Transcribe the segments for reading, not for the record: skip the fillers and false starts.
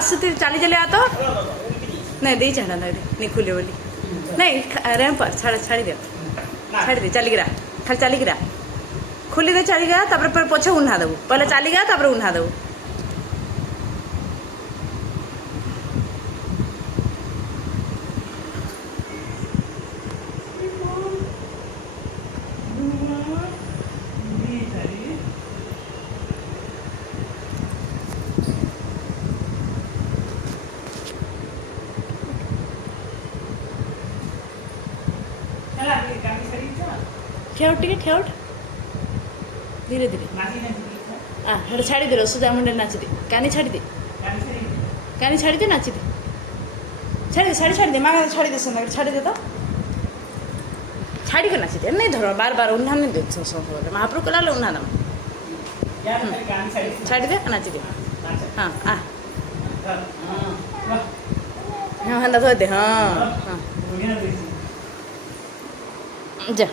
आसुती चली चली आ तो नहीं दे छाड़ा नहीं खुले बोली नहीं रैम पर छाड़ी दे चली गिरा खाली चली गिरा खुली दे चली गया तापर पछे उन्हा देबू पहले चली गया तापर उन्हा देबू ठेवट टे ठेवट धीरे धीरे हाँ हेटा छाड़ी दे रसुदा मुंडे नाची दे कानी छाड़ी दे नाची दे छाड़ी दे मांगा छाड़ी दे सुंदर छाड़ी दे तो छाड़ी के नाची दे नहीं धरो बार बार उन्हा नहीं दे महाप्रभु को लालो उन्हा दम छाड़ी दे नाची दे हाँ हाँ हाँ धो दे हाँ हाँ जा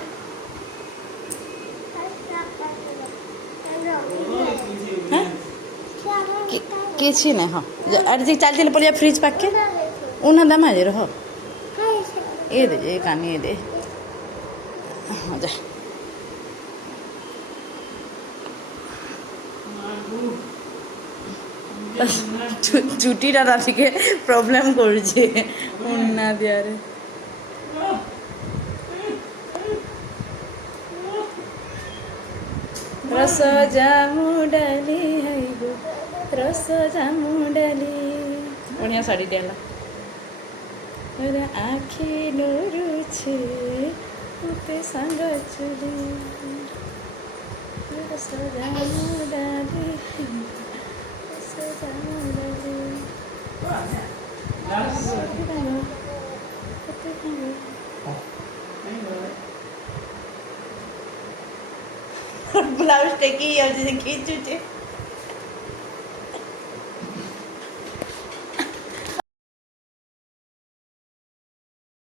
किसी नहीं हाँ अरे चल चल पड़िया फ्रिज पाके उन्हा दम आज रहो ये दे ये कानी ये दे हाँ जा ছুটিটা না থেকে প্রবলেম করছে উন্না দিয়ারে रस जामु डाली है गो रस जामु डाली बढ़िया साड़ी डाला अरे आखी नोरुछे उते संग चुली रस जामु डाली रस जामु डाली ब्लाउज टेकी खींचुचे